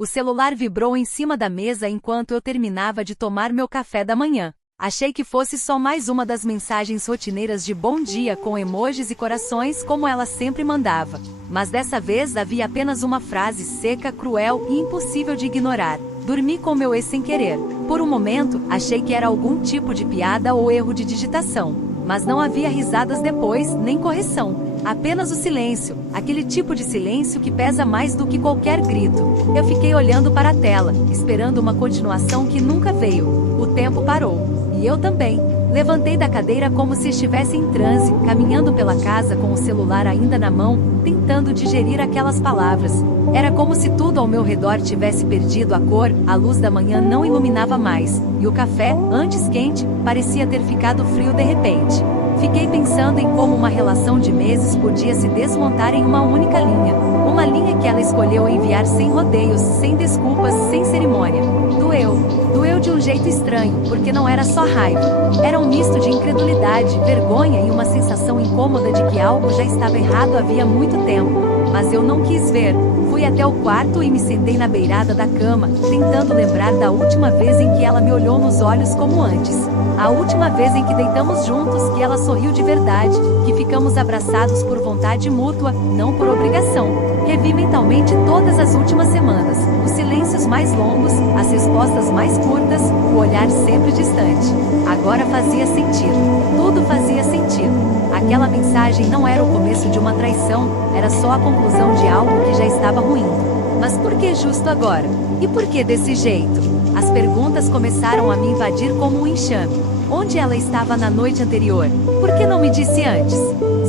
O celular vibrou em cima da mesa enquanto eu terminava de tomar meu café da manhã. Achei que fosse só mais uma das mensagens rotineiras de bom dia com emojis e corações como ela sempre mandava. Mas dessa vez havia apenas uma frase seca, cruel e impossível de ignorar. Dormi com meu ex sem querer. Por um momento, achei que era algum tipo de piada ou erro de digitação. Mas não havia risadas depois, nem correção. Apenas o silêncio, aquele tipo de silêncio que pesa mais do que qualquer grito. Eu fiquei olhando para a tela, esperando uma continuação que nunca veio. O tempo parou. E eu também. Levantei da cadeira como se estivesse em transe, caminhando pela casa com o celular ainda na mão, tentando digerir aquelas palavras. Era como se tudo ao meu redor tivesse perdido a cor, a luz da manhã não iluminava mais, e o café, antes quente, parecia ter ficado frio de repente. Fiquei pensando em como uma relação de meses podia se desmontar em uma única linha. Uma linha que ela escolheu enviar sem rodeios, sem desculpas, sem cerimônia. Doeu de um jeito estranho, porque não era só raiva. Era um misto de incredulidade, vergonha e uma sensação incômoda de que algo já estava errado havia muito tempo. Mas eu não quis ver. Fui até o quarto e me sentei na beirada da cama, tentando lembrar da última vez em que ela me olhou nos olhos como antes. A última vez em que deitamos juntos, que ela sorriu de verdade, que ficamos abraçados por vontade mútua, não por obrigação. Revi mentalmente todas as últimas semanas, os silêncios mais longos, as respostas mais curtas, o olhar sempre distante. Agora fazia sentido. Tudo fazia sentido. Aquela mensagem não era o começo de uma traição, era só a conclusão de algo que já estava ruindo. Mas por que justo agora? E por que desse jeito? As perguntas começaram a me invadir como um enxame. Onde ela estava na noite anterior? Por que não me disse antes?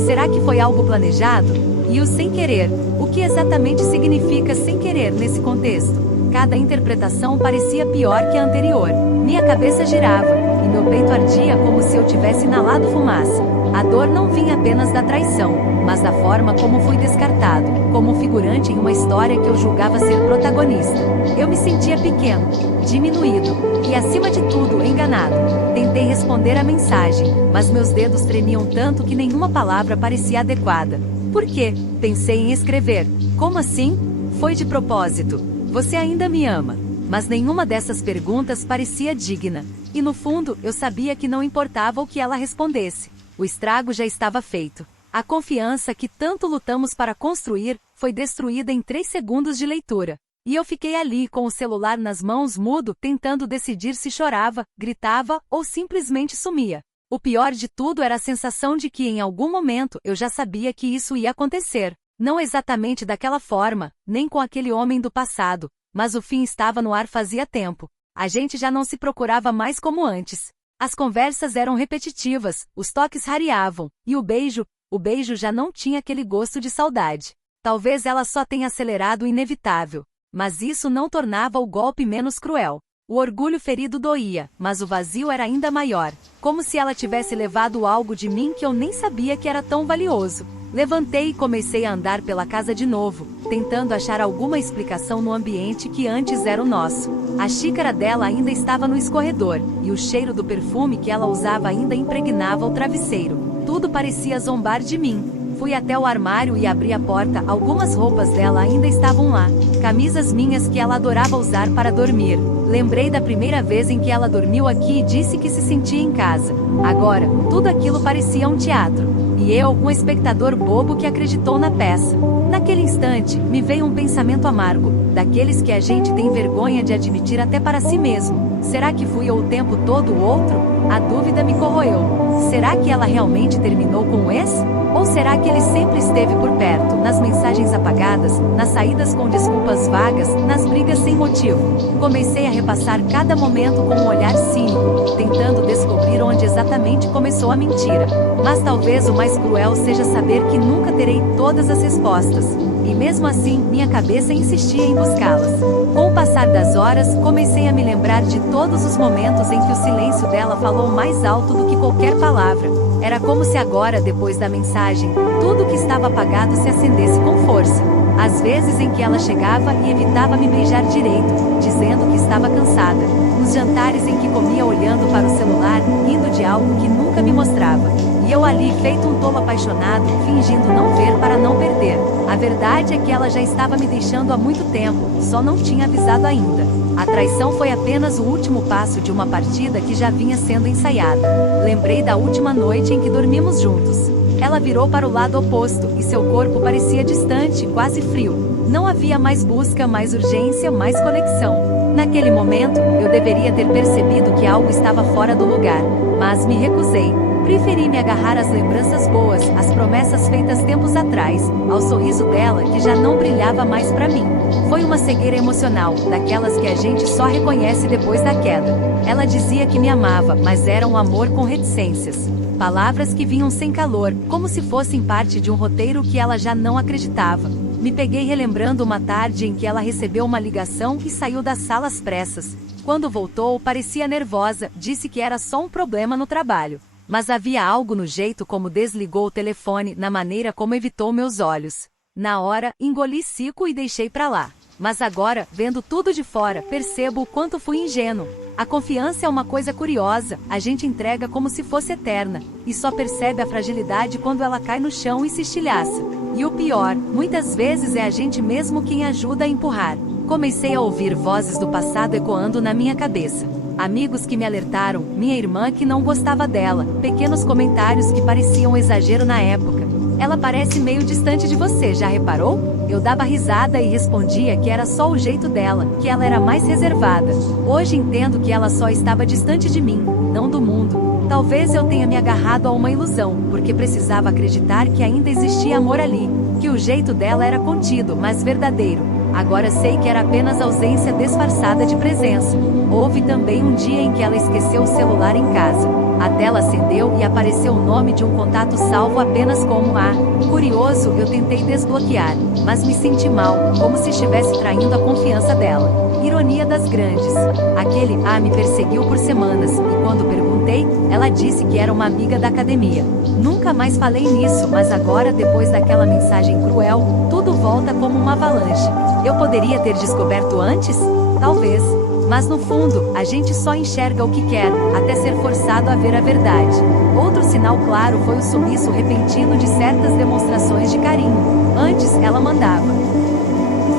Será que foi algo planejado? E o sem querer? O que exatamente significa sem querer nesse contexto? Cada interpretação parecia pior que a anterior. Minha cabeça girava, e meu peito ardia como se eu tivesse inalado fumaça. A dor não vinha apenas da traição, mas da forma como fui descartado, como figurante em uma história que eu julgava ser protagonista. Eu me sentia pequeno, diminuído, e acima de tudo, enganado. Tentei responder a mensagem, mas meus dedos tremiam tanto que nenhuma palavra parecia adequada. Por quê? Pensei em escrever. Como assim? Foi de propósito. Você ainda me ama. Mas nenhuma dessas perguntas parecia digna. E no fundo, eu sabia que não importava o que ela respondesse. O estrago já estava feito. A confiança que tanto lutamos para construir foi destruída em 3 segundos de leitura. E eu fiquei ali com o celular nas mãos mudo, tentando decidir se chorava, gritava ou simplesmente sumia. O pior de tudo era a sensação de que em algum momento eu já sabia que isso ia acontecer. Não exatamente daquela forma, nem com aquele homem do passado, mas o fim estava no ar fazia tempo. A gente já não se procurava mais como antes. As conversas eram repetitivas, os toques rareavam, e o beijo já não tinha aquele gosto de saudade. Talvez ela só tenha acelerado o inevitável, mas isso não tornava o golpe menos cruel. O orgulho ferido doía, mas o vazio era ainda maior, como se ela tivesse levado algo de mim que eu nem sabia que era tão valioso. Levantei e comecei a andar pela casa de novo, tentando achar alguma explicação no ambiente que antes era o nosso. A xícara dela ainda estava no escorredor, e o cheiro do perfume que ela usava ainda impregnava o travesseiro. Tudo parecia zombar de mim. Fui até o armário e abri a porta, algumas roupas dela ainda estavam lá. Camisas minhas que ela adorava usar para dormir. Lembrei da primeira vez em que ela dormiu aqui e disse que se sentia em casa. Agora, tudo aquilo parecia um teatro. E eu, um espectador bobo que acreditou na peça. Naquele instante, me veio um pensamento amargo, daqueles que a gente tem vergonha de admitir até para si mesmo. Será que fui eu o tempo todo o outro? A dúvida me corroeu. Será que ela realmente terminou com o ex? Ou será que ele sempre esteve por perto, nas mensagens apagadas, nas saídas com desculpas vagas, nas brigas sem motivo? Comecei a repassar cada momento com um olhar cínico, tentando descobrir onde exatamente começou a mentira. Mas talvez o mais cruel seja saber que nunca terei todas as respostas. E mesmo assim, minha cabeça insistia em buscá-las. Com o passar das horas, comecei a me lembrar de todos os momentos em que o silêncio dela falou mais alto do que qualquer palavra. Era como se agora, depois da mensagem, tudo que estava apagado se acendesse com força. Às vezes em que ela chegava e evitava me beijar direito, dizendo que estava cansada. Nos jantares em que comia olhando para o celular, rindo de algo que nunca me mostrava. E eu ali feito um tolo apaixonado, fingindo não ver para não perder. A verdade é que ela já estava me deixando há muito tempo, só não tinha avisado ainda. A traição foi apenas o último passo de uma partida que já vinha sendo ensaiada. Lembrei da última noite em que dormimos juntos. Ela virou para o lado oposto, e seu corpo parecia distante, quase frio. Não havia mais busca, mais urgência, mais conexão. Naquele momento, eu deveria ter percebido que algo estava fora do lugar, mas me recusei. Preferi me agarrar às lembranças boas, às promessas feitas tempos atrás, ao sorriso dela que já não brilhava mais para mim. Foi uma cegueira emocional, daquelas que a gente só reconhece depois da queda. Ela dizia que me amava, mas era um amor com reticências. Palavras que vinham sem calor, como se fossem parte de um roteiro que ela já não acreditava. Me peguei relembrando uma tarde em que ela recebeu uma ligação e saiu da sala às pressas. Quando voltou, parecia nervosa, disse que era só um problema no trabalho. Mas havia algo no jeito como desligou o telefone, na maneira como evitou meus olhos. Na hora, engoli seco e deixei pra lá. Mas agora, vendo tudo de fora, percebo o quanto fui ingênuo. A confiança é uma coisa curiosa, a gente entrega como se fosse eterna, e só percebe a fragilidade quando ela cai no chão e se estilhaça. E o pior, muitas vezes é a gente mesmo quem ajuda a empurrar. Comecei a ouvir vozes do passado ecoando na minha cabeça. Amigos que me alertaram, minha irmã que não gostava dela, pequenos comentários que pareciam exagero na época. Ela parece meio distante de você, já reparou? Eu dava risada e respondia que era só o jeito dela, que ela era mais reservada. Hoje entendo que ela só estava distante de mim, não do mundo. Talvez eu tenha me agarrado a uma ilusão, porque precisava acreditar que ainda existia amor ali, que o jeito dela era contido, mas verdadeiro. Agora sei que era apenas ausência disfarçada de presença. Houve também um dia em que ela esqueceu o celular em casa. A tela acendeu e apareceu o nome de um contato salvo apenas como A. Curioso, eu tentei desbloquear, mas me senti mal, como se estivesse traindo a confiança dela. Ironia das grandes. Aquele A me perseguiu por semanas, e quando perguntei, ela disse que era uma amiga da academia. Nunca mais falei nisso, mas agora, depois daquela mensagem cruel, tudo volta como uma avalanche. Eu poderia ter descoberto antes? Talvez. Mas no fundo, a gente só enxerga o que quer, até ser forçado a ver a verdade. Outro sinal claro foi o sumiço repentino de certas demonstrações de carinho. Antes, ela mandava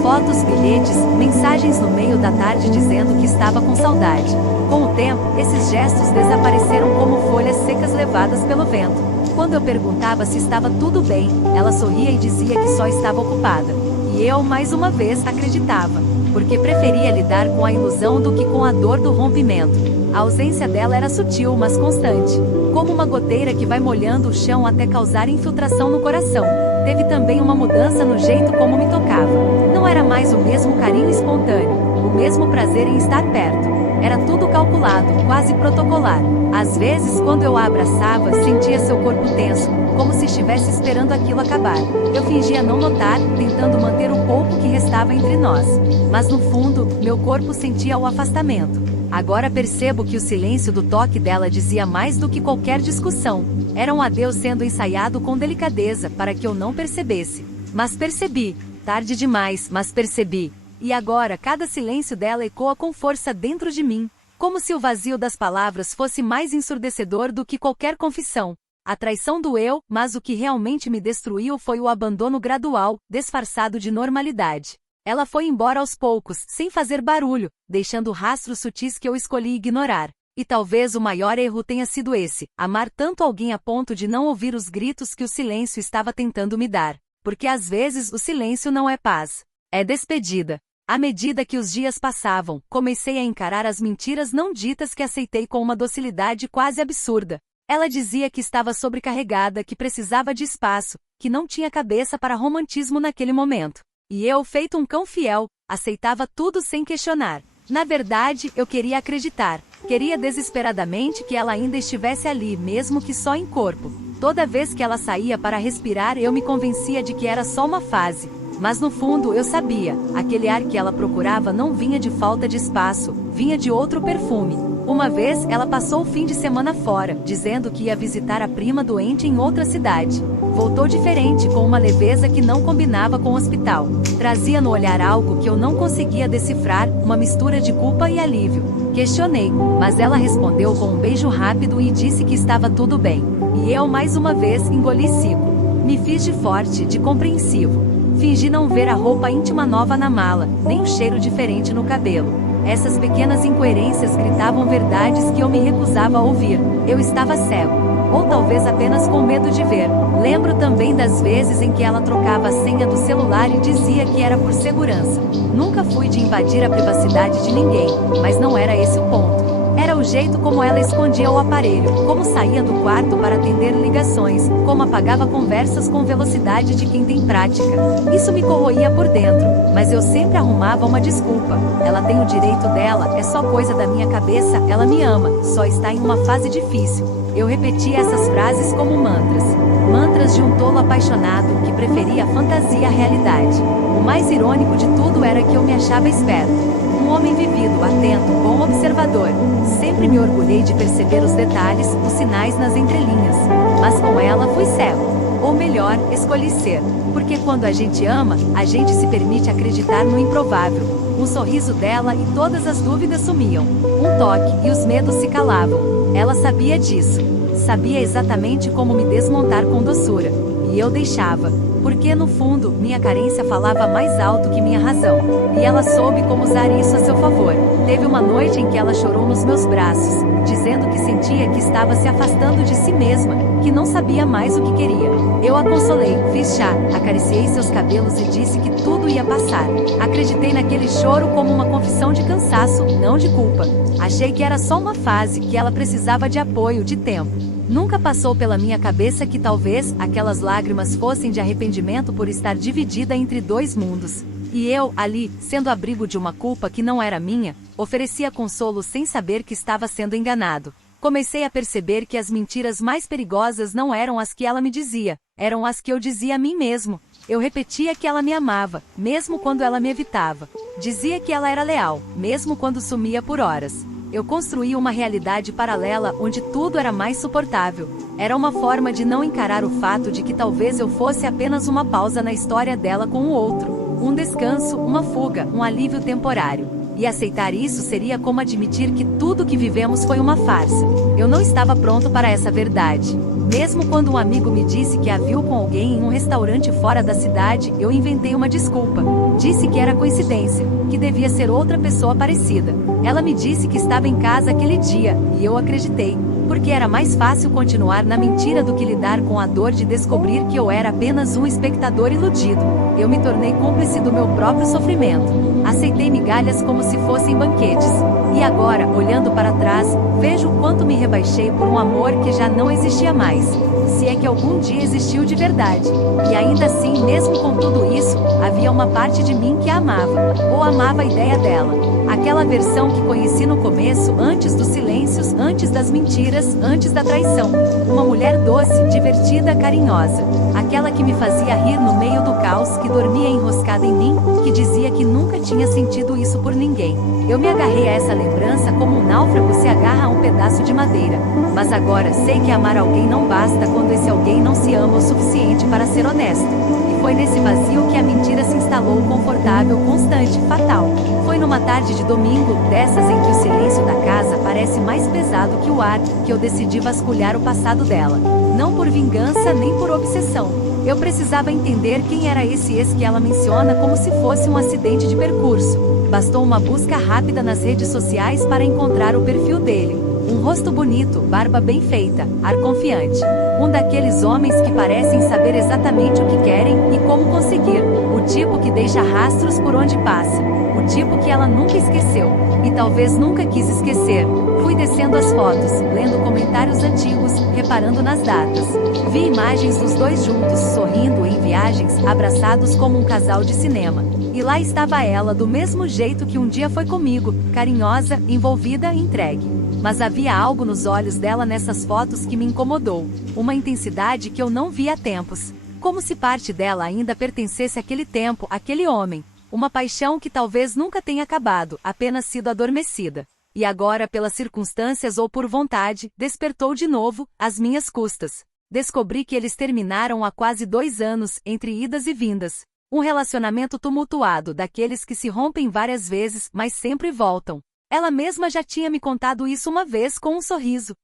fotos, bilhetes, mensagens no meio da tarde dizendo que estava com saudade. Com o tempo, esses gestos desapareceram como folhas secas levadas pelo vento. Quando eu perguntava se estava tudo bem, ela sorria e dizia que só estava ocupada. E eu, mais uma vez, acreditava, porque preferia lidar com a ilusão do que com a dor do rompimento. A ausência dela era sutil, mas constante, como uma goteira que vai molhando o chão até causar infiltração no coração. Teve também uma mudança no jeito como me tocava. Não era mais o mesmo carinho espontâneo, o mesmo prazer em estar perto. Era tudo calculado, quase protocolar. Às vezes, quando eu a abraçava, sentia seu corpo tenso, como se estivesse esperando aquilo acabar. Eu fingia não notar, tentando manter o pouco que restava entre nós. Mas no fundo, meu corpo sentia o afastamento. Agora percebo que o silêncio do toque dela dizia mais do que qualquer discussão. Era um adeus sendo ensaiado com delicadeza, para que eu não percebesse. Mas percebi. Tarde demais, mas percebi. E agora cada silêncio dela ecoa com força dentro de mim, como se o vazio das palavras fosse mais ensurdecedor do que qualquer confissão. A traição doeu, mas o que realmente me destruiu foi o abandono gradual, disfarçado de normalidade. Ela foi embora aos poucos, sem fazer barulho, deixando rastros sutis que eu escolhi ignorar. E talvez o maior erro tenha sido esse, amar tanto alguém a ponto de não ouvir os gritos que o silêncio estava tentando me dar. Porque às vezes o silêncio não é paz, é despedida. À medida que os dias passavam, comecei a encarar as mentiras não ditas que aceitei com uma docilidade quase absurda. Ela dizia que estava sobrecarregada, que precisava de espaço, que não tinha cabeça para romantismo naquele momento. E eu, feito um cão fiel, aceitava tudo sem questionar. Na verdade, eu queria acreditar. Queria desesperadamente que ela ainda estivesse ali, mesmo que só em corpo. Toda vez que ela saía para respirar, eu me convencia de que era só uma fase. Mas no fundo eu sabia, aquele ar que ela procurava não vinha de falta de espaço, vinha de outro perfume. Uma vez, ela passou o fim de semana fora, dizendo que ia visitar a prima doente em outra cidade. Voltou diferente, com uma leveza que não combinava com o hospital. Trazia no olhar algo que eu não conseguia decifrar, uma mistura de culpa e alívio. Questionei, mas ela respondeu com um beijo rápido e disse que estava tudo bem. E eu mais uma vez engoli seco. Me fiz de forte, de compreensivo. Fingi não ver a roupa íntima nova na mala, nem o cheiro diferente no cabelo. Essas pequenas incoerências gritavam verdades que eu me recusava a ouvir. Eu estava cego. Ou talvez apenas com medo de ver. Lembro também das vezes em que ela trocava a senha do celular e dizia que era por segurança. Nunca fui de invadir a privacidade de ninguém, mas não era esse o ponto. Era o jeito como ela escondia o aparelho, como saía do quarto para atender ligações, como apagava conversas com velocidade de quem tem prática. Isso me corroía por dentro, mas eu sempre arrumava uma desculpa. Ela tem o direito dela, é só coisa da minha cabeça, ela me ama, só está em uma fase difícil. Eu repetia essas frases como mantras. Mantras de um tolo apaixonado que preferia a fantasia à realidade. O mais irônico de tudo era que eu me achava esperto. Um homem vivido, atento, bom observador. Sempre me orgulhei de perceber os detalhes, os sinais nas entrelinhas. Mas com ela fui cego. Ou melhor, escolhi ser. Porque quando a gente ama, a gente se permite acreditar no improvável. Um sorriso dela e todas as dúvidas sumiam. Um toque e os medos se calavam. Ela sabia disso. Sabia exatamente como me desmontar com doçura. E eu deixava. Porque no fundo, minha carência falava mais alto que minha razão. E ela soube como usar isso a seu favor. Teve uma noite em que ela chorou nos meus braços, dizendo que sentia que estava se afastando de si mesma, que não sabia mais o que queria. Eu a consolei, fiz chá, acariciei seus cabelos e disse que tudo ia passar. Acreditei naquele choro como uma confissão de cansaço, não de culpa. Achei que era só uma fase, que ela precisava de apoio, de tempo. Nunca passou pela minha cabeça que talvez aquelas lágrimas fossem de arrependimento por estar dividida entre dois mundos. E eu, ali, sendo abrigo de uma culpa que não era minha, oferecia consolo sem saber que estava sendo enganado. Comecei a perceber que as mentiras mais perigosas não eram as que ela me dizia, eram as que eu dizia a mim mesmo. Eu repetia que ela me amava, mesmo quando ela me evitava. Dizia que ela era leal, mesmo quando sumia por horas. Eu construí uma realidade paralela onde tudo era mais suportável. Era uma forma de não encarar o fato de que talvez eu fosse apenas uma pausa na história dela com o outro. Um descanso, uma fuga, um alívio temporário. E aceitar isso seria como admitir que tudo que vivemos foi uma farsa. Eu não estava pronto para essa verdade. Mesmo quando um amigo me disse que a viu com alguém em um restaurante fora da cidade, eu inventei uma desculpa. Disse que era coincidência, que devia ser outra pessoa parecida. Ela me disse que estava em casa aquele dia, e eu acreditei. Porque era mais fácil continuar na mentira do que lidar com a dor de descobrir que eu era apenas um espectador iludido. Eu me tornei cúmplice do meu próprio sofrimento. Aceitei migalhas como se fossem banquetes. E agora, olhando para trás, vejo o quanto me rebaixei por um amor que já não existia mais. Se é que algum dia existiu de verdade. E ainda assim, mesmo com tudo isso, havia uma parte de mim que a amava. Ou amava a ideia dela. Aquela versão que conheci no começo, antes dos silêncios, antes das mentiras, antes da traição. Uma mulher doce, divertida, carinhosa. Aquela que me fazia rir no meio do caos, que dormia enroscada em mim, que dizia que nunca tinha sentido isso por ninguém. Eu me agarrei a essa lembrança como um náufrago se agarra a um pedaço de madeira. Mas agora sei que amar alguém não basta quando esse alguém não se ama o suficiente para ser honesto. E foi nesse vazio que a mentira se instalou confortável, constante, fatal. Foi numa tarde de domingo, dessas em que o silêncio da casa parece mais pesado que o ar, que eu decidi vasculhar o passado dela. Não por vingança nem por obsessão. Eu precisava entender quem era esse ex que ela menciona como se fosse um acidente de percurso. Bastou uma busca rápida nas redes sociais para encontrar o perfil dele. Um rosto bonito, barba bem feita, ar confiante. Um daqueles homens que parecem saber exatamente o que querem e como conseguir. O tipo que deixa rastros por onde passa. O tipo que ela nunca esqueceu. E talvez nunca quis esquecer. Fui descendo as fotos, lendo comentários antigos, reparando nas datas. Vi imagens dos dois juntos, sorrindo em viagens, abraçados como um casal de cinema. E lá estava ela, do mesmo jeito que um dia foi comigo, carinhosa, envolvida, entregue. Mas havia algo nos olhos dela nessas fotos que me incomodou. Uma intensidade que eu não via há tempos. Como se parte dela ainda pertencesse àquele tempo, àquele homem. Uma paixão que talvez nunca tenha acabado, apenas sido adormecida. E agora, pelas circunstâncias ou por vontade, despertou de novo, às minhas custas. Descobri que eles terminaram há quase 2 anos, entre idas e vindas. Um relacionamento tumultuado, daqueles que se rompem várias vezes, mas sempre voltam. Ela mesma já tinha me contado isso uma vez com um sorriso.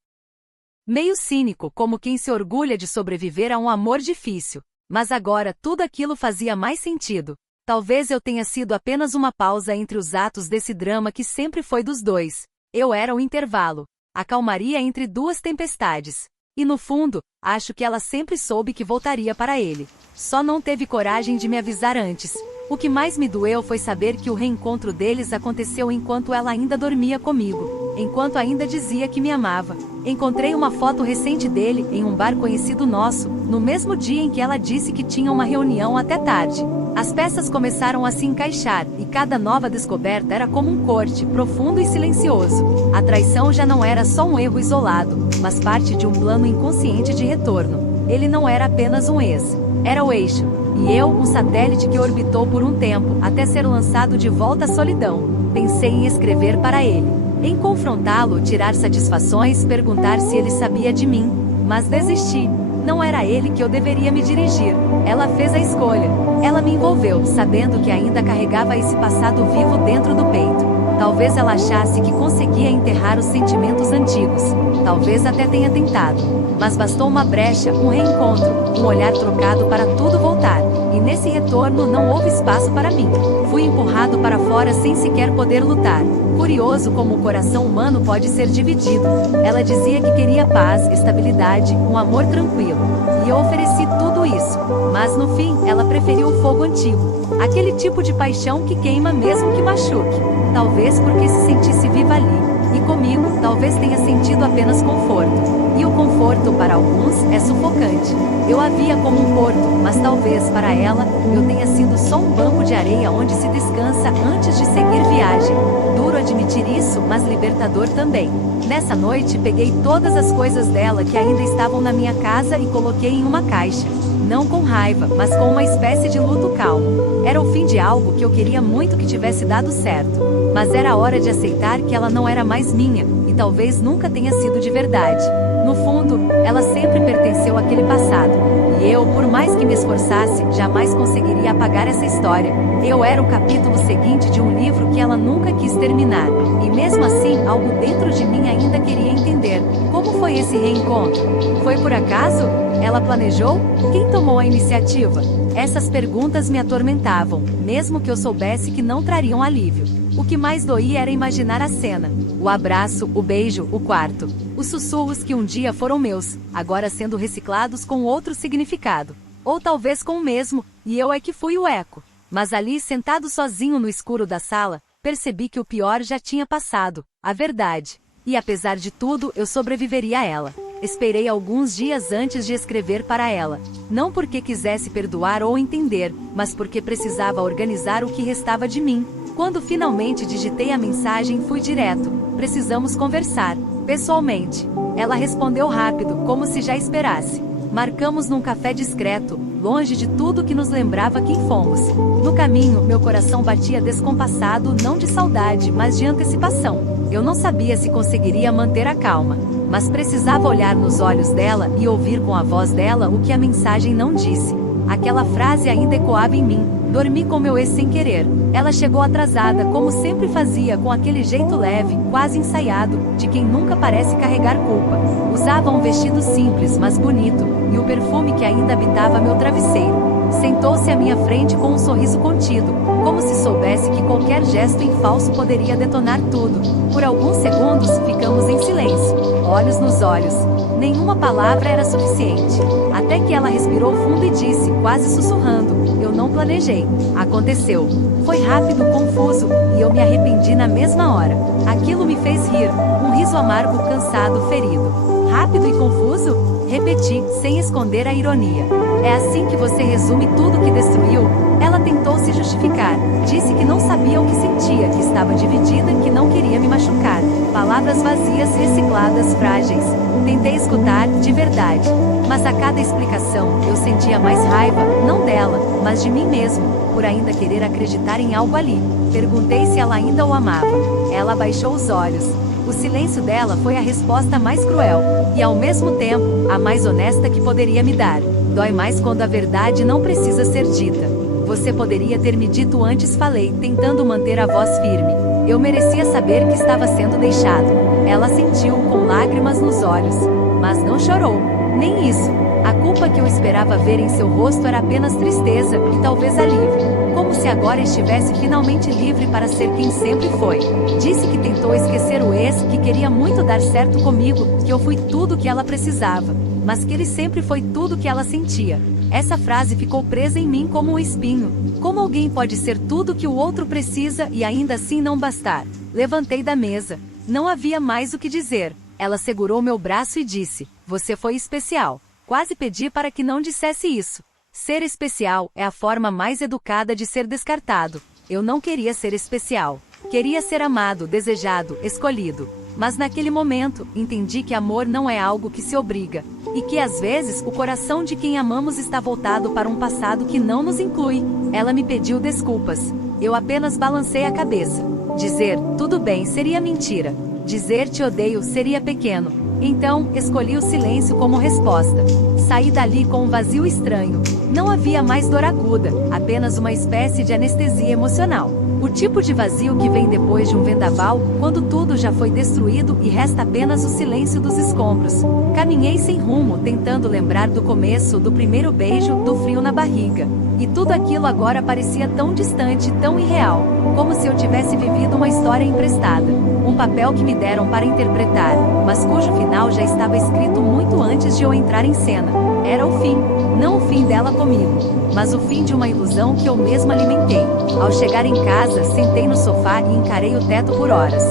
Meio cínico, como quem se orgulha de sobreviver a um amor difícil. Mas agora tudo aquilo fazia mais sentido. Talvez eu tenha sido apenas uma pausa entre os atos desse drama que sempre foi dos dois. Eu era o intervalo, a calmaria entre duas tempestades. E no fundo, acho que ela sempre soube que voltaria para ele. Só não teve coragem de me avisar antes. O que mais me doeu foi saber que o reencontro deles aconteceu enquanto ela ainda dormia comigo, enquanto ainda dizia que me amava. Encontrei uma foto recente dele em um bar conhecido nosso, no mesmo dia em que ela disse que tinha uma reunião até tarde. As peças começaram a se encaixar, e cada nova descoberta era como um corte, profundo e silencioso. A traição já não era só um erro isolado, mas parte de um plano inconsciente de retorno. Ele não era apenas um ex, era o eixo. E eu, um satélite que orbitou por um tempo, até ser lançado de volta à solidão. Pensei em escrever para ele, em confrontá-lo, tirar satisfações, perguntar se ele sabia de mim. Mas desisti. Não era a ele que eu deveria me dirigir. Ela fez a escolha. Ela me envolveu, sabendo que ainda carregava esse passado vivo dentro do peito. Talvez ela achasse que conseguia enterrar os sentimentos antigos. Talvez até tenha tentado. Mas bastou uma brecha, um reencontro, um olhar trocado para tudo voltar. E nesse retorno não houve espaço para mim. Fui empurrado para fora sem sequer poder lutar. Curioso como o coração humano pode ser dividido. Ela dizia que queria paz, estabilidade, um amor tranquilo. E eu ofereci tudo isso. Mas no fim, ela preferiu o fogo antigo. Aquele tipo de paixão que queima mesmo que machuque. Talvez porque se sentisse viva ali. E comigo, talvez tenha sentido apenas conforto. E o conforto, para alguns, é sufocante. Eu a via como um porto, mas talvez, para ela, eu tenha sido só um banco de areia onde se descansa antes de seguir viagem. Duro admitir isso, mas libertador também. Nessa noite, peguei todas as coisas dela que ainda estavam na minha casa e coloquei em uma caixa. Não com raiva, mas com uma espécie de luto calmo. Era o fim de algo que eu queria muito que tivesse dado certo. Mas era a hora de aceitar que ela não era mais minha, e talvez nunca tenha sido de verdade. No fundo, ela sempre pertenceu àquele passado. E eu, por mais que me esforçasse, jamais conseguiria apagar essa história. Eu era o capítulo seguinte de um livro que ela nunca quis terminar. E mesmo assim, algo dentro de mim ainda queria entender. Como foi esse reencontro? Foi por acaso? Ela planejou? Quem tomou a iniciativa? Essas perguntas me atormentavam, mesmo que eu soubesse que não trariam alívio. O que mais doía era imaginar a cena. O abraço, o beijo, o quarto. Os sussurros que um dia foram meus, agora sendo reciclados com outro significado. Ou talvez com o mesmo, e eu é que fui o eco. Mas ali, sentado sozinho no escuro da sala, percebi que o pior já tinha passado, a verdade. E apesar de tudo, eu sobreviveria a ela. Esperei alguns dias antes de escrever para ela. Não porque quisesse perdoar ou entender, mas porque precisava organizar o que restava de mim. Quando finalmente digitei a mensagem, fui direto. Precisamos conversar, pessoalmente. Ela respondeu rápido, como se já esperasse. Marcamos num café discreto, longe de tudo que nos lembrava quem fomos. No caminho, meu coração batia descompassado, não de saudade, mas de antecipação. Eu não sabia se conseguiria manter a calma, mas precisava olhar nos olhos dela e ouvir com a voz dela o que a mensagem não disse. Aquela frase ainda ecoava em mim. Dormi com meu ex sem querer. Ela chegou atrasada, como sempre fazia, com aquele jeito leve, quase ensaiado, de quem nunca parece carregar culpa. Usava um vestido simples, mas bonito, e o perfume que ainda habitava meu travesseiro. Sentou-se à minha frente com um sorriso contido, como se soubesse que qualquer gesto em falso poderia detonar tudo. Por alguns segundos, ficamos em silêncio, olhos nos olhos. Nenhuma palavra era suficiente. Até que ela respirou fundo e disse, quase sussurrando, eu não planejei. Aconteceu. Foi rápido, confuso, e eu me arrependi na mesma hora. Aquilo me fez rir, um riso amargo, cansado, ferido. Rápido e confuso? Repeti, sem esconder a ironia. É assim que você resume tudo que destruiu? Ela tentou se justificar. Disse que não sabia o que sentia, que estava dividida, que não queria me machucar. Palavras vazias, recicladas, frágeis. Tentei escutar, de verdade. Mas a cada explicação, eu sentia mais raiva, não dela, mas de mim mesmo, por ainda querer acreditar em algo ali. Perguntei se ela ainda o amava. Ela baixou os olhos. O silêncio dela foi a resposta mais cruel, e ao mesmo tempo, a mais honesta que poderia me dar. Dói mais quando a verdade não precisa ser dita. Você poderia ter me dito antes, falei, tentando manter a voz firme. Eu merecia saber que estava sendo deixado. Ela sentiu, com lágrimas nos olhos. mas não chorou. Nem isso. A culpa que eu esperava ver em seu rosto era apenas tristeza e talvez alívio. Como se agora estivesse finalmente livre para ser quem sempre foi. Disse que tentou esquecer o ex, que queria muito dar certo comigo, que eu fui tudo o que ela precisava, mas que ele sempre foi tudo o que ela sentia. Essa frase ficou presa em mim como um espinho. Como alguém pode ser tudo o que o outro precisa e ainda assim não bastar? Levantei da mesa. Não havia mais o que dizer. Ela segurou meu braço e disse: "Você foi especial." Quase pedi para que não dissesse isso. Ser especial é a forma mais educada de ser descartado. Eu não queria ser especial. Queria ser amado, desejado, escolhido. Mas naquele momento, entendi que amor não é algo que se obriga. E que às vezes o coração de quem amamos está voltado para um passado que não nos inclui. Ela me pediu desculpas. Eu apenas balancei a cabeça. Dizer "tudo bem" seria mentira. Dizer "te odeio" seria pequeno. Então, escolhi o silêncio como resposta. Saí dali com um vazio estranho. Não havia mais dor aguda, apenas uma espécie de anestesia emocional. O tipo de vazio que vem depois de um vendaval, quando tudo já foi destruído e resta apenas o silêncio dos escombros. Caminhei sem rumo, tentando lembrar do começo, do primeiro beijo, do frio na barriga. E tudo aquilo agora parecia tão distante, tão irreal, como se eu tivesse vivido uma história emprestada. Um papel que me deram para interpretar, mas cujo final já estava escrito muito antes de eu entrar em cena. Era o fim, não o fim dela comigo, mas o fim de uma ilusão que eu mesma alimentei. Ao chegar em casa, sentei no sofá e encarei o teto por horas.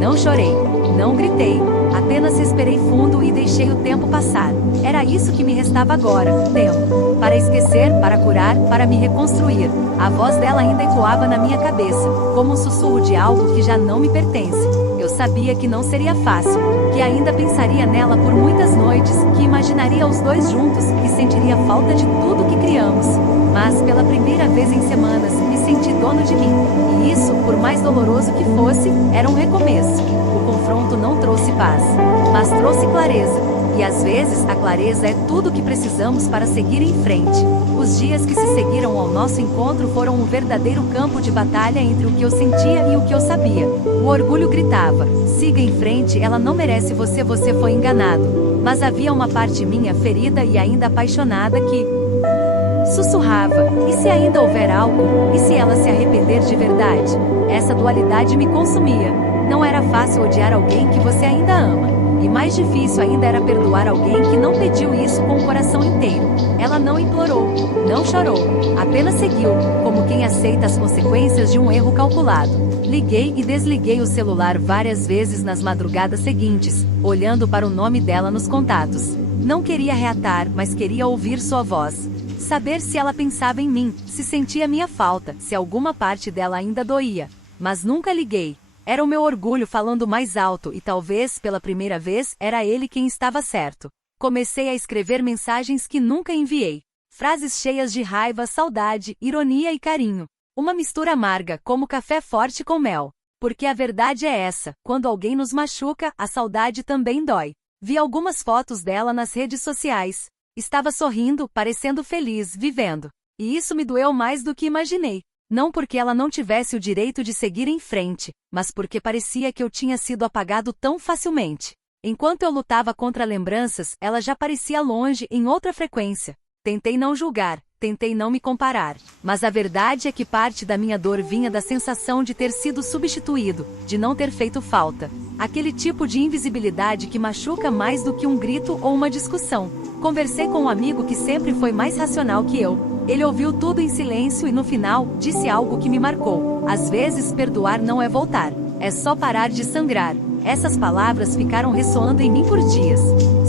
Não chorei, não gritei, apenas respirei fundo e deixei o tempo passar. Era isso que me restava agora, tempo. Para esquecer, para curar, para me reconstruir. A voz dela ainda ecoava na minha cabeça, como um sussurro de algo que já não me pertence. Eu sabia que não seria fácil, que ainda pensaria nela por muitas noites, que imaginaria os dois juntos, que sentiria falta de tudo que criamos. Mas, pela primeira vez em semanas, me senti dono de mim. E isso, por mais doloroso que fosse, era um recomeço. O confronto não trouxe paz, mas trouxe clareza. E às vezes, a clareza é tudo o que precisamos para seguir em frente. Os dias que se seguiram ao nosso encontro foram um verdadeiro campo de batalha entre o que eu sentia e o que eu sabia. O orgulho gritava: "Siga em frente, ela não merece você, você foi enganado." Mas havia uma parte minha ferida e ainda apaixonada que sussurrava: "E se ainda houver algo? E se ela se arrepender de verdade?" Essa dualidade me consumia. Não era fácil odiar alguém que você ainda ama. E mais difícil ainda era perdoar alguém que não pediu isso com o coração inteiro. Ela não implorou, não chorou, apenas seguiu, como quem aceita as consequências de um erro calculado. Liguei e desliguei o celular várias vezes nas madrugadas seguintes, olhando para o nome dela nos contatos. Não queria reatar, mas queria ouvir sua voz. Saber se ela pensava em mim, se sentia minha falta, se alguma parte dela ainda doía. Mas nunca liguei. Era o meu orgulho falando mais alto e talvez, pela primeira vez, era ele quem estava certo. Comecei a escrever mensagens que nunca enviei. Frases cheias de raiva, saudade, ironia e carinho. Uma mistura amarga, como café forte com mel. Porque a verdade é essa, quando alguém nos machuca, a saudade também dói. Vi algumas fotos dela nas redes sociais. Estava sorrindo, parecendo feliz, vivendo. E isso me doeu mais do que imaginei. Não porque ela não tivesse o direito de seguir em frente, mas porque parecia que eu tinha sido apagado tão facilmente. Enquanto eu lutava contra lembranças, ela já parecia longe, em outra frequência. Tentei não julgar, tentei não me comparar. Mas a verdade é que parte da minha dor vinha da sensação de ter sido substituído, de não ter feito falta. Aquele tipo de invisibilidade que machuca mais do que um grito ou uma discussão. Conversei com um amigo que sempre foi mais racional que eu. Ele ouviu tudo em silêncio e no final, disse algo que me marcou. Às vezes, perdoar não é voltar. É só parar de sangrar. Essas palavras ficaram ressoando em mim por dias.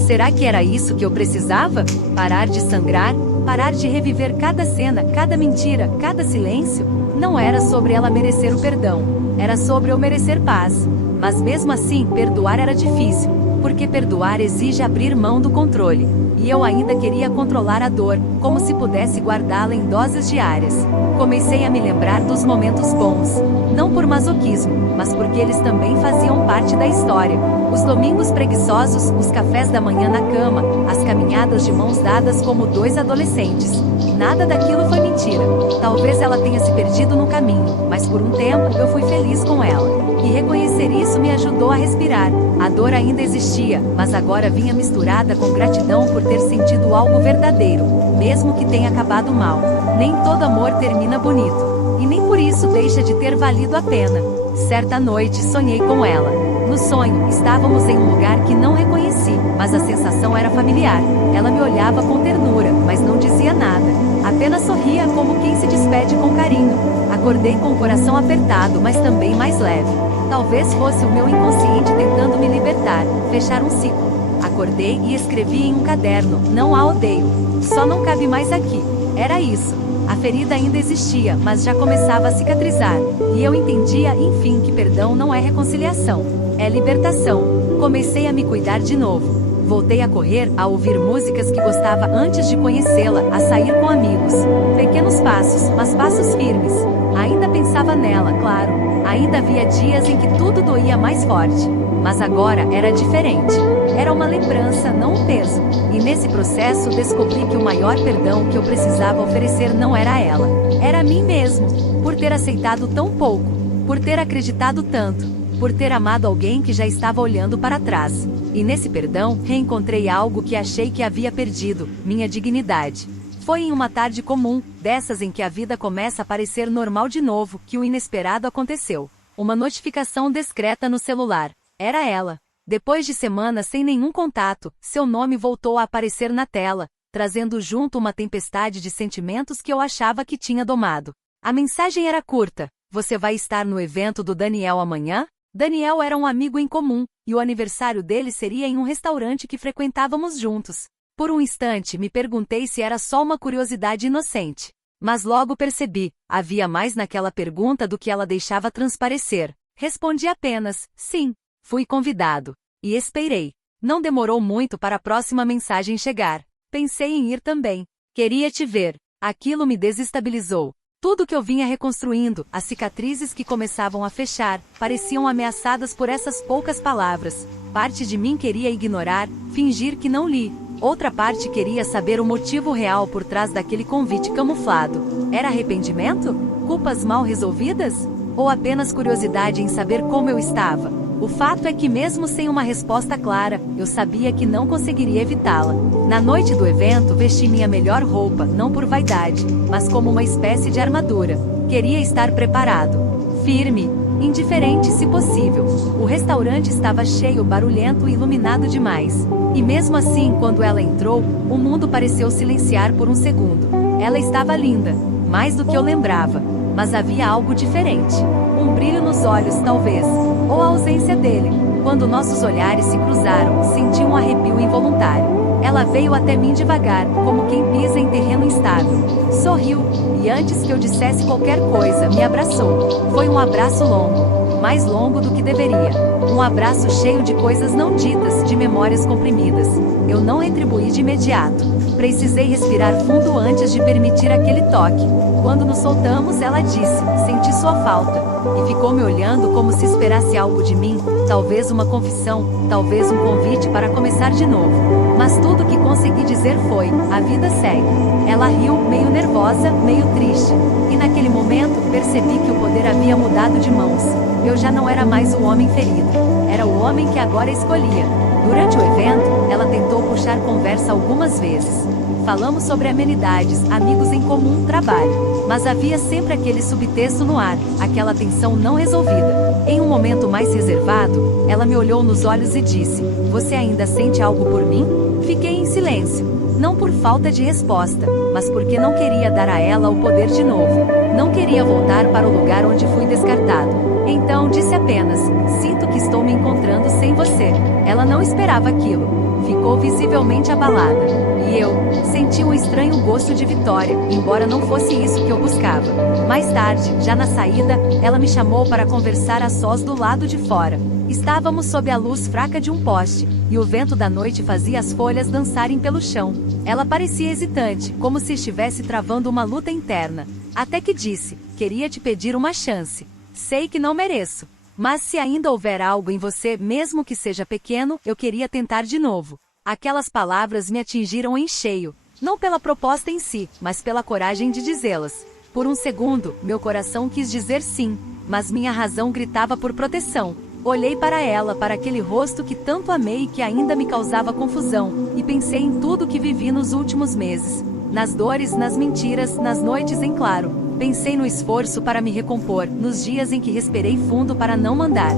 Será que era isso que eu precisava? Parar de sangrar? Parar de reviver cada cena, cada mentira, cada silêncio? Não era sobre ela merecer o perdão. Era sobre eu merecer paz. Mas mesmo assim, perdoar era difícil. Porque perdoar exige abrir mão do controle. E eu ainda queria controlar a dor, como se pudesse guardá-la em doses diárias. Comecei a me lembrar dos momentos bons. Não por masoquismo, mas porque eles também faziam parte da história. Os domingos preguiçosos, os cafés da manhã na cama, as caminhadas de mãos dadas como dois adolescentes. Nada daquilo foi mentira. Talvez ela tenha se perdido no caminho, mas por um tempo eu fui feliz com ela. E reconhecer isso isso me ajudou a respirar. A dor ainda existia, mas agora vinha misturada com gratidão por ter sentido algo verdadeiro, mesmo que tenha acabado mal. Nem todo amor termina bonito, e nem por isso deixa de ter valido a pena. Certa noite sonhei com ela. No sonho, estávamos em um lugar que não reconheci, mas a sensação era familiar. Ela me olhava com ternura, mas não dizia nada. Apenas sorria como quem se despede com carinho. Acordei com o coração apertado, mas também mais leve. Talvez fosse o meu inconsciente tentando me libertar, fechar um ciclo. Acordei e escrevi em um caderno: não a odeio. Só não cabe mais aqui. Era isso. A ferida ainda existia, mas já começava a cicatrizar. E eu entendia, enfim, que perdão não é reconciliação. É libertação. Comecei a me cuidar de novo. Voltei a correr, a ouvir músicas que gostava antes de conhecê-la, a sair com amigos. Pequenos passos, mas passos firmes. Ainda pensava nela, claro. Ainda havia dias em que tudo doía mais forte. Mas agora era diferente. Era uma lembrança, não um peso. E nesse processo descobri que o maior perdão que eu precisava oferecer não era ela. Era a mim mesmo. Por ter aceitado tão pouco. Por ter acreditado tanto. Por ter amado alguém que já estava olhando para trás. E nesse perdão, reencontrei algo que achei que havia perdido: minha dignidade. Foi em uma tarde comum, dessas em que a vida começa a parecer normal de novo, que o inesperado aconteceu. Uma notificação discreta no celular. Era ela. Depois de semanas sem nenhum contato, seu nome voltou a aparecer na tela, trazendo junto uma tempestade de sentimentos que eu achava que tinha domado. A mensagem era curta: você vai estar no evento do Daniel amanhã? Daniel era um amigo em comum, e o aniversário dele seria em um restaurante que frequentávamos juntos. Por um instante me perguntei se era só uma curiosidade inocente. Mas logo percebi, havia mais naquela pergunta do que ela deixava transparecer. Respondi apenas: sim. Fui convidado. E esperei. Não demorou muito para a próxima mensagem chegar. Pensei em ir também. Queria te ver. Aquilo me desestabilizou. Tudo que eu vinha reconstruindo, as cicatrizes que começavam a fechar, pareciam ameaçadas por essas poucas palavras. Parte de mim queria ignorar, fingir que não li. Outra parte queria saber o motivo real por trás daquele convite camuflado. Era arrependimento? Culpas mal resolvidas? Ou apenas curiosidade em saber como eu estava? O fato é que mesmo sem uma resposta clara, eu sabia que não conseguiria evitá-la. Na noite do evento vesti minha melhor roupa, não por vaidade, mas como uma espécie de armadura. Queria estar preparado. Firme, indiferente se possível. O restaurante estava cheio, barulhento e iluminado demais. E mesmo assim, quando ela entrou, o mundo pareceu silenciar por um segundo. Ela estava linda, mais do que eu lembrava. Mas havia algo diferente. Um brilho nos olhos, talvez. Ou a ausência dele. Quando nossos olhares se cruzaram, senti um arrepio involuntário. Ela veio até mim devagar, como quem pisa em terreno instável. Sorriu, e antes que eu dissesse qualquer coisa, me abraçou. Foi um abraço longo. Mais longo do que deveria. Um abraço cheio de coisas não ditas, de memórias comprimidas. Eu não retribuí de imediato. Precisei respirar fundo antes de permitir aquele toque. Quando nos soltamos, ela disse: senti sua falta. E ficou me olhando como se esperasse algo de mim, talvez uma confissão, talvez um convite para começar de novo. Mas tudo que consegui dizer foi: a vida segue. Ela riu, meio nervosa, meio triste. E naquele momento, percebi que o poder havia mudado de mãos. Eu já não era mais o homem ferido. Era o homem que agora escolhia. Durante o evento, ela tentou puxar conversa algumas vezes. Falamos sobre amenidades, amigos em comum, trabalho. Mas havia sempre aquele subtexto no ar, aquela tensão não resolvida. Em um momento mais reservado, ela me olhou nos olhos e disse: você ainda sente algo por mim? Fiquei em silêncio. Não por falta de resposta, mas porque não queria dar a ela o poder de novo. Não queria voltar para o lugar onde fui descartado. Então disse apenas: sinto que estou me encontrando sem você. Ela não esperava aquilo. Ficou visivelmente abalada. E eu senti um estranho gosto de vitória, embora não fosse isso que eu buscava. Mais tarde, já na saída, ela me chamou para conversar a sós do lado de fora. Estávamos sob a luz fraca de um poste, e o vento da noite fazia as folhas dançarem pelo chão. Ela parecia hesitante, como se estivesse travando uma luta interna. Até que disse: queria te pedir uma chance. Sei que não mereço. Mas se ainda houver algo em você, mesmo que seja pequeno, eu queria tentar de novo. Aquelas palavras me atingiram em cheio, não pela proposta em si, mas pela coragem de dizê-las. Por um segundo, meu coração quis dizer sim, mas minha razão gritava por proteção. Olhei para ela, para aquele rosto que tanto amei e que ainda me causava confusão, e pensei em tudo que vivi nos últimos meses. Nas dores, nas mentiras, nas noites em claro. Pensei no esforço para me recompor, nos dias em que respirei fundo para não mandar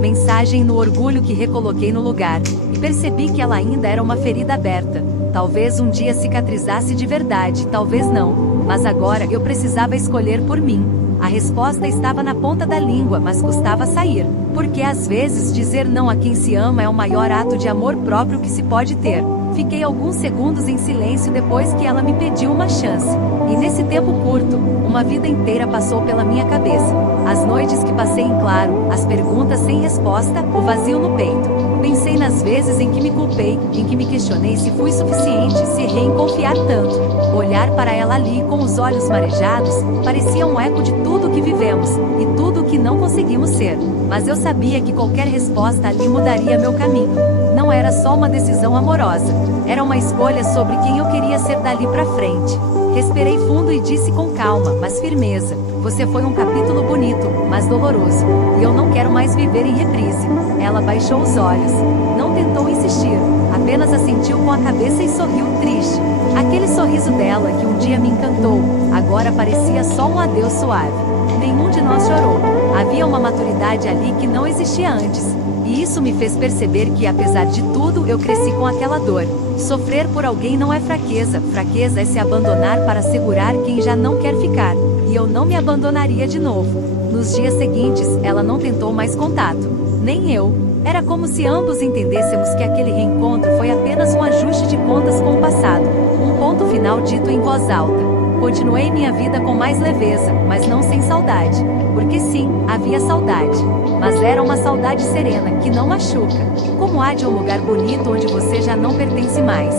mensagem, no orgulho que recoloquei no lugar, e percebi que ela ainda era uma ferida aberta. Talvez um dia cicatrizasse de verdade, talvez não, mas agora eu precisava escolher por mim. A resposta estava na ponta da língua, mas custava sair, porque às vezes dizer não a quem se ama é o maior ato de amor próprio que se pode ter. Fiquei alguns segundos em silêncio depois que ela me pediu uma chance. E nesse tempo curto, uma vida inteira passou pela minha cabeça. As noites que passei em claro, as perguntas sem resposta, o vazio no peito. Pensei nas vezes em que me culpei, em que me questionei se fui suficiente, se errei em confiar tanto. Olhar para ela ali com os olhos marejados, parecia um eco de tudo o que vivemos, e tudo o que não conseguimos ser. Mas eu sabia que qualquer resposta ali mudaria meu caminho. Não era só uma decisão amorosa, era uma escolha sobre quem eu queria ser dali pra frente. Respirei fundo e disse com calma, mas firmeza: você foi um capítulo bonito, mas doloroso, e eu não quero mais viver em reprise. Ela baixou os olhos, não tentou insistir, apenas assentiu com a cabeça e sorriu triste. Aquele sorriso dela que um dia me encantou, agora parecia só um adeus suave. Nenhum de nós chorou. Havia uma maturidade ali que não existia antes. E isso me fez perceber que, apesar de tudo, eu cresci com aquela dor. Sofrer por alguém não é fraqueza, fraqueza é se abandonar para segurar quem já não quer ficar. E eu não me abandonaria de novo. Nos dias seguintes, ela não tentou mais contato. Nem eu. Era como se ambos entendêssemos que aquele reencontro foi apenas um ajuste de contas com o passado. Um ponto final dito em voz alta. Continuei minha vida com mais leveza, mas não sem saudade. Porque sim, havia saudade. Mas era uma saudade serena, que não machuca. Como há de um lugar bonito onde você já não pertence mais.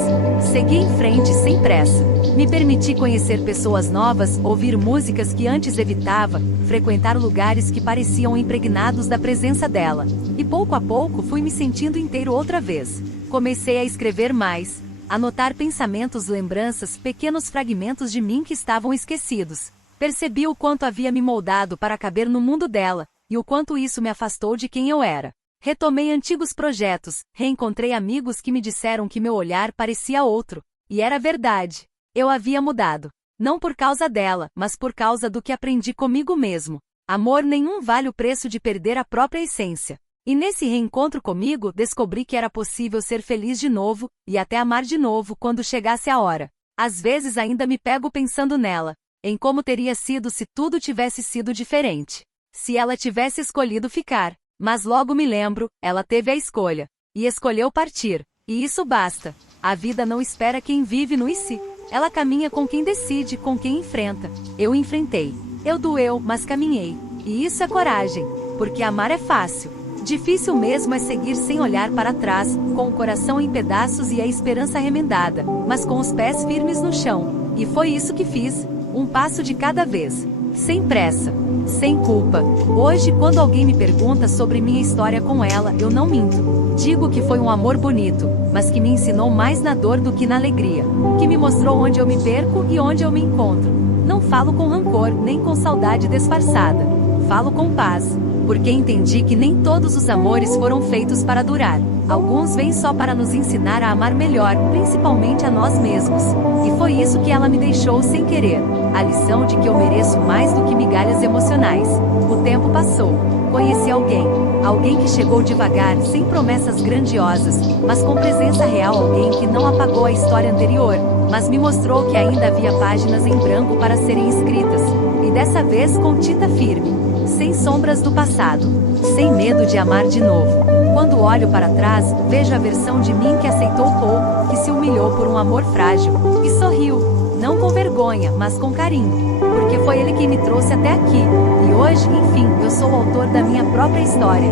Segui em frente sem pressa. Me permiti conhecer pessoas novas, ouvir músicas que antes evitava, frequentar lugares que pareciam impregnados da presença dela. E pouco a pouco fui me sentindo inteiro outra vez. Comecei a escrever mais. Anotar pensamentos, lembranças, pequenos fragmentos de mim que estavam esquecidos. Percebi o quanto havia me moldado para caber no mundo dela, e o quanto isso me afastou de quem eu era. Retomei antigos projetos, reencontrei amigos que me disseram que meu olhar parecia outro, e era verdade. Eu havia mudado. Não por causa dela, mas por causa do que aprendi comigo mesmo. Amor nenhum vale o preço de perder a própria essência. E nesse reencontro comigo, descobri que era possível ser feliz de novo, e até amar de novo quando chegasse a hora. Às vezes ainda me pego pensando nela, em como teria sido se tudo tivesse sido diferente. Se ela tivesse escolhido ficar. Mas logo me lembro, ela teve a escolha. E escolheu partir. E isso basta. A vida não espera quem vive no e se. Ela caminha com quem decide, com quem enfrenta. Eu enfrentei. Eu doeu, mas caminhei. E isso é coragem. Porque amar é fácil. Difícil mesmo é seguir sem olhar para trás, com o coração em pedaços e a esperança remendada, mas com os pés firmes no chão. E foi isso que fiz, um passo de cada vez. Sem pressa, sem culpa. Hoje, quando alguém me pergunta sobre minha história com ela, eu não minto. Digo que foi um amor bonito, mas que me ensinou mais na dor do que na alegria. Que me mostrou onde eu me perco e onde eu me encontro. Não falo com rancor, nem com saudade disfarçada. Falo com paz. Porque entendi que nem todos os amores foram feitos para durar. Alguns vêm só para nos ensinar a amar melhor, principalmente a nós mesmos. E foi isso que ela me deixou sem querer. A lição de que eu mereço mais do que migalhas emocionais. O tempo passou. Conheci alguém. Alguém que chegou devagar, sem promessas grandiosas, mas com presença real. Alguém que não apagou a história anterior, mas me mostrou que ainda havia páginas em branco para serem escritas. E dessa vez com tinta firme. Sem sombras do passado, sem medo de amar de novo. Quando olho para trás, vejo a versão de mim que aceitou pouco, que se humilhou por um amor frágil, e sorriu, não com vergonha, mas com carinho, porque foi ele quem me trouxe até aqui, e hoje, enfim, eu sou o autor da minha própria história.